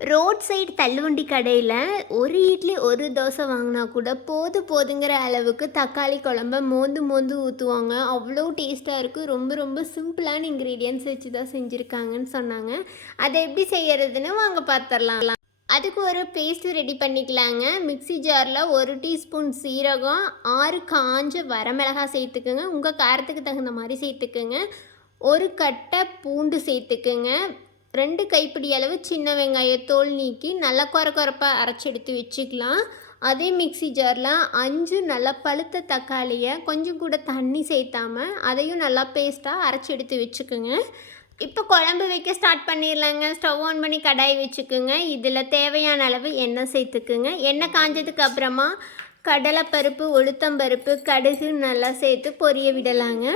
Road side தள்ளுவண்டி கடையில் ஒரு இட்லி ஒரு தோசை வாங்கினா கூட போதுங்கிற அளவுக்கு தக்காளி குழம்ப மோந்து மோந்து ஊற்றுவாங்க. அவ்வளோ டேஸ்ட்டாக இருக்குது. ரொம்ப ரொம்ப சிம்பிளான இன்க்ரீடியன்ட்ஸ் வச்சு தான் செஞ்சுருக்காங்கன்னு சொன்னாங்க. அதை எப்படி செய்யறதுன்னு வாங்க பார்த்துடலாம். அதுக்கு ஒரு பேஸ்ட்டு ரெடி பண்ணிக்கலாங்க. மிக்ஸி ஜாரில் 1 டீஸ்பூன் சீரகம், 6 காஞ்ச வரமிளகாய் சேர்த்துக்குங்க. உங்கள் காரத்துக்கு தகுந்த மாதிரி சேர்த்துக்குங்க. ஒரு கட்டை பூண்டு சேர்த்துக்குங்க. 2 கைப்பிடி அளவு சின்ன வெங்காயம் தோல் நீக்கி நல்லா கொரப்பாக அரைச்சி எடுத்து வச்சுக்கலாம். அதே மிக்ஸி ஜாரில் 5 நல்லா பழுத்த தக்காளியை கொஞ்சம் கூட தண்ணி சேர்த்தாமல் அதையும் நல்லா பேஸ்ட்டாக அரைச்சி எடுத்து வச்சுக்கோங்க. இப்போ குழம்பு வைக்க ஸ்டார்ட் பண்ணிடலாங்க. ஸ்டவ் ஆன் பண்ணி கடாய் வச்சுக்கோங்க. இதில் தேவையான அளவு எண்ணெய் சேர்த்துக்குங்க. எண்ணெய் காஞ்சதுக்கு அப்புறமா கடலைப்பருப்பு, உளுத்தம்பருப்பு, கடுகு நல்லா சேர்த்து பொரிய விடலாங்க.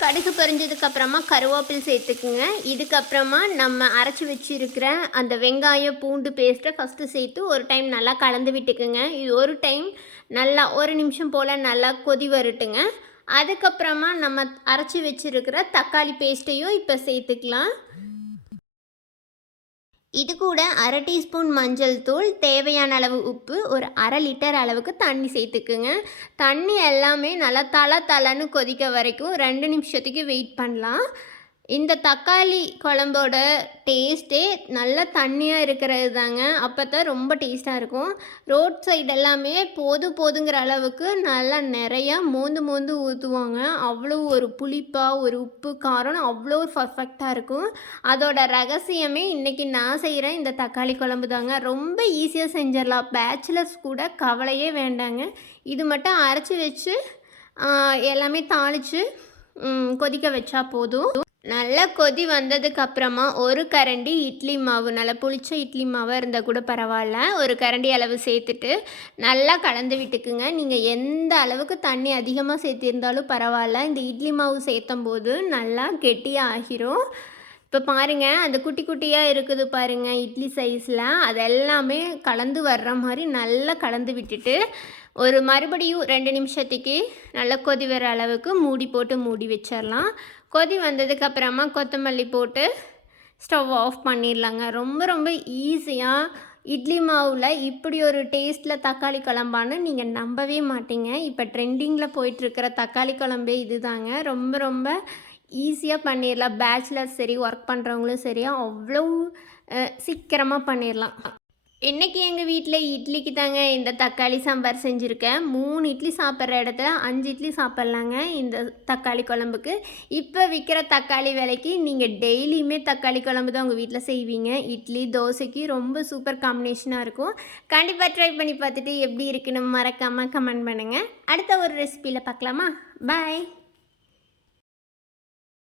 கடுகு பொரிஞ்சதுக்கப்புறமா கருவேப்பிலை சேர்த்துக்குங்க. இதுக்கப்புறமா நம்ம அரைச்சி வச்சுருக்கிற அந்த வெங்காயம் பூண்டு பேஸ்ட்டை ஃபஸ்ட்டு சேர்த்து ஒரு டைம் நல்லா கலந்து விட்டுக்குங்க. இது ஒரு டைம் நல்லா 1 நிமிஷம் போல் நல்லா கொதி வரட்டுங்க. அதுக்கப்புறமா நம்ம அரைச்சி வச்சுருக்கிற தக்காளி பேஸ்ட்டையும் இப்போ சேர்த்துக்கலாம். இது கூட 1/2 டீஸ்பூன் மஞ்சள் தூள், தேவையான அளவு உப்பு, ஒரு 1/2 லிட்டர் அளவுக்கு தண்ணி சேர்த்துக்குங்க. தண்ணி எல்லாமே நல்லா தளன்னு கொதிக்க வரைக்கும் 2 நிமிஷத்துக்கு வெயிட் பண்ணலாம். இந்த தக்காளி குழம்போட டேஸ்ட்டே நல்லா தண்ணியாக இருக்கிறது தாங்க. அப்போ தான் ரொம்ப டேஸ்ட்டாக இருக்கும். ரோட் சைடு எல்லாமே போதுங்கிற அளவுக்கு நல்லா நிறையா மோந்து ஊற்றுவாங்க. அவ்வளோ ஒரு புளிப்பாக, ஒரு உப்பு காரம்னு அவ்வளோ பர்ஃபெக்டாக இருக்கும். அதோட ரகசியமே இன்றைக்கி நான் செய்கிற இந்த தக்காளி குழம்பு தாங்க. ரொம்ப ஈஸியாக செஞ்சிடலாம். பேச்சுலர்ஸ் கூட கவலையே வேண்டாங்க. இது மட்டும் அரைச்சி வச்சு எல்லாமே தாளித்து கொதிக்க வச்சா போதும். நல்லா கொதி வந்ததுக்கப்புறமா ஒரு கரண்டி இட்லி மாவு, நல்லா புளிச்ச இட்லி மாவாக இருந்தால் கூட பரவாயில்ல, ஒரு கரண்டி அளவு சேர்த்துட்டு நல்லா கலந்து விட்டுக்குங்க. நீங்கள் எந்த அளவுக்கு தண்ணி அதிகமாக சேர்த்திருந்தாலும் பரவாயில்ல, இந்த இட்லி மாவு சேர்த்தும் போது நல்லா கெட்டியாக ஆகிரும். இப்போ பாருங்கள், அந்த குட்டி குட்டியாக இருக்குது பாருங்கள் இட்லி சைஸில், அதெல்லாமே கலந்து வர்ற மாதிரி நல்லா கலந்து விட்டுட்டு ஒரு மறுபடியும் 2 நிமிஷத்துக்கு நல்லா கொதி வர அளவுக்கு மூடி வச்சிடலாம். கொதி வந்ததுக்கப்புறமா கொத்தமல்லி போட்டு ஸ்டவ் ஆஃப் பண்ணிடலாங்க. ரொம்ப ரொம்ப ஈஸியாக இட்லி மாவில் இப்படி ஒரு டேஸ்ட்டில் தக்காளி குழம்பான்னு நீங்கள் நம்பவே மாட்டீங்க. இப்போ ட்ரெண்டிங்கில் போயிட்டுருக்கிற தக்காளி குழம்பே இது தாங்க. ரொம்ப ரொம்ப ஈஸியாக பண்ணிடலாம். பேச்சுலர்ஸ் சரி, ஒர்க் பண்ணுறவங்களும் சரி, அவ்வளோ சீக்கிரமாக பண்ணிடலாம். இன்றைக்கி எங்கள் வீட்டில் இட்லிக்கு தாங்க இந்த தக்காளி சாம்பார் செஞ்சுருக்கேன். 3 இட்லி சாப்பிட்ற இடத்துல 5 இட்லி சாப்பிட்லாங்க இந்த தக்காளி குழம்புக்கு. இப்போ விற்கிற தக்காளி விலைக்கு நீங்கள் டெய்லியுமே தக்காளி குழம்பு தான் உங்கள் வீட்டில் செய்வீங்க. இட்லி தோசைக்கு ரொம்ப சூப்பர் காம்பினேஷனாக இருக்கும். கண்டிப்பாக ட்ரை பண்ணி பார்த்துட்டு எப்படி இருக்குன்னு மறக்காமல் கமெண்ட் பண்ணுங்கள். அடுத்த ஒரு ரெசிபியில் பார்க்கலாமா? பாய்.